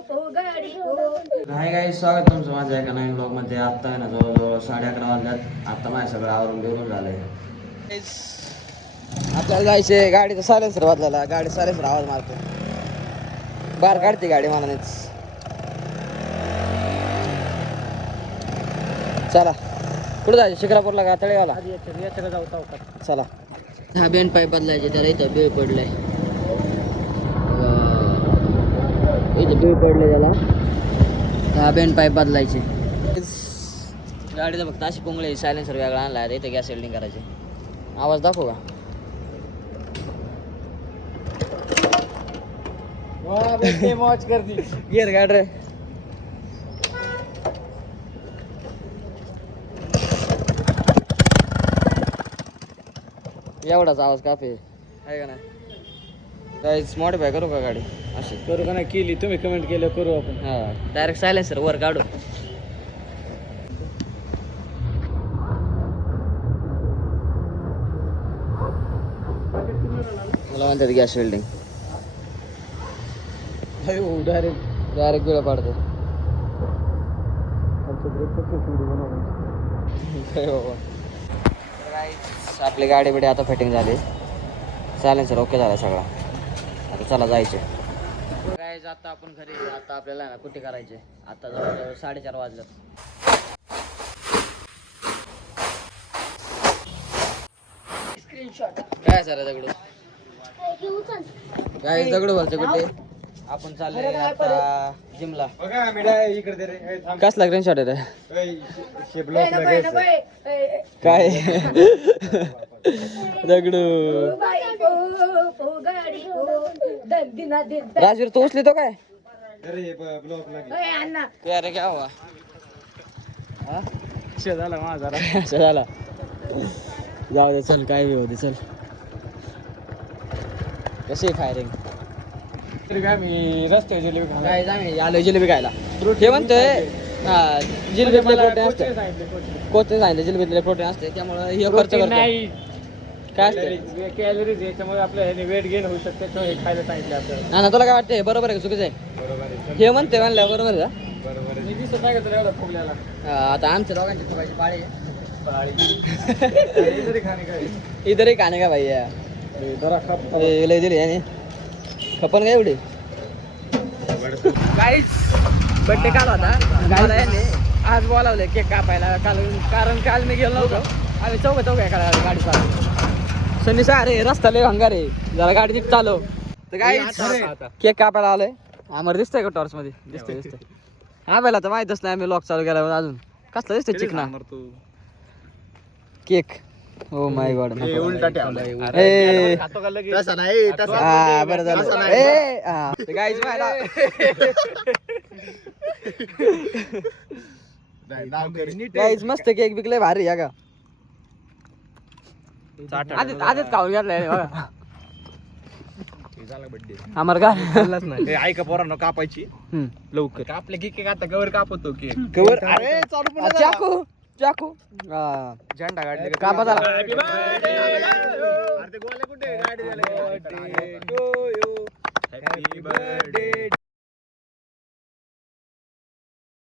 Hi guys, स्वागत तुमचं माझ्या एका नवीन ब्लॉग मध्ये. आत्ता आहे ना जवळजवळ 11:30 वाजल्यात. आत्ता माझ्या सगळं आवरून बिरून झालंय. आपल्याला जायचे, गाडीचा सायलेन्सर वाजलेला, गाडी सायलेन्सर आवाज मारते, बाहेर काढते गाडी मनानेच. चला कुठं जायचं? शिक्रापूरला का तळेगावला? चला. हा बेंड पाईप बदलायचे, त्याला इथं बीळ पडलंय, इथं बीळ पडलंय त्याला. हा बेंड पाईप बदलायचे. गाडीला फक्त अशी पुंगळी, सायलेन्सर वेगळा आणला आहे, इथं गॅस वेल्डिंग करायची. आवाज दाखव का? मौज करती गिअर गाड रे. एवढाच आवाज काफी आहे का नाही? काहीच मॉडिफाय करू का गाडी? अशी करू का नाही केली? तुम्ही कमेंट केलं करू आपण. हा, डायरेक्ट सायलेन्सर वर काढू. मला म्हणतात गॅस वेल्डिंग. डायरेक्ट डायरेक्ट बिळ पाडतो. आपली गाडी बिडी आता फिटिंग झाली, सायलेन्सर ओके झाला सगळा. आता चला जायचे. गाईज आता आपण घरी, आता आपल्याला ना कुठे करायचे. आता जवळजवळ 4:30 वाजलं. काय सर दगडू? काय दगडू बोलते कुठे? आपण चालले आता जिमला. कसला स्क्रीनशॉट आहे रे? काय दगडू? राजवीर तू उचली तो काय? अरे क्या हुआ? झाला माझा झाला. जाऊ दे, चल काय बी होते. चल कशी फायरिंग? मी रस्त्यावर जिलेबी खाणार. काय आम्ही आलो जिलेबी खायला. हे म्हणतोय जिलेबीतले प्रोटीन असते. कोणते सांगितलं? जिलेबीतले प्रोटीन असते, त्यामुळे हे खर्च करतो. नाही, काय असते? कॅलरीज याच्यामुळे आपलं वेट गेन होऊ शकते, हे खायला सांगितलं आपल्याला. ना तुला काय वाटतंय? बरोबर आहे का चुकीचं आहे? बरोबर आहे. हे म्हणते म्हणलं बरोबर आहे का? बरोबर आहे. मी दिसत नाही का तुला एवढा फुगल्याला? आता आमच्या दोघांची फुगायची पाळी आहे. इधर खाणे काय? इधरही खाणे का भाई? जरा खप लय दिली याने. खपन काय एवढी? गाईज बड्डे काल होता. गायला याने आज बोलावले केक कापायला. कारण काल मी गेलो नव्हतो. आम्ही चौघ एका गाडी चालू. सनी सा अरे रस्ता लय भंगार आहे, जरा गाडी नीट चालव. तर गाईज केक कापायला आलोय. आम्हाला दिसतंय का टॉर्च मध्ये? दिसतंय. हा पहिला तर माहितच नाही आम्ही लॉक चालू केला अजून. कसला दिसतंय चिकना केक. Oh my God. उलटा तसा नाही, तसा बरं झालं. गाईज मला गाईज मस्त केक बिकले भारी या का? आधीच खाऊन घेतलाय बघा. आम्हाला काय ऐका पोरांनो, कापायची लवकर. कापले केक आता गवर कापतो केक. कवर. अरे चाकू झेंडा काढले कापा झाला. Happy birthday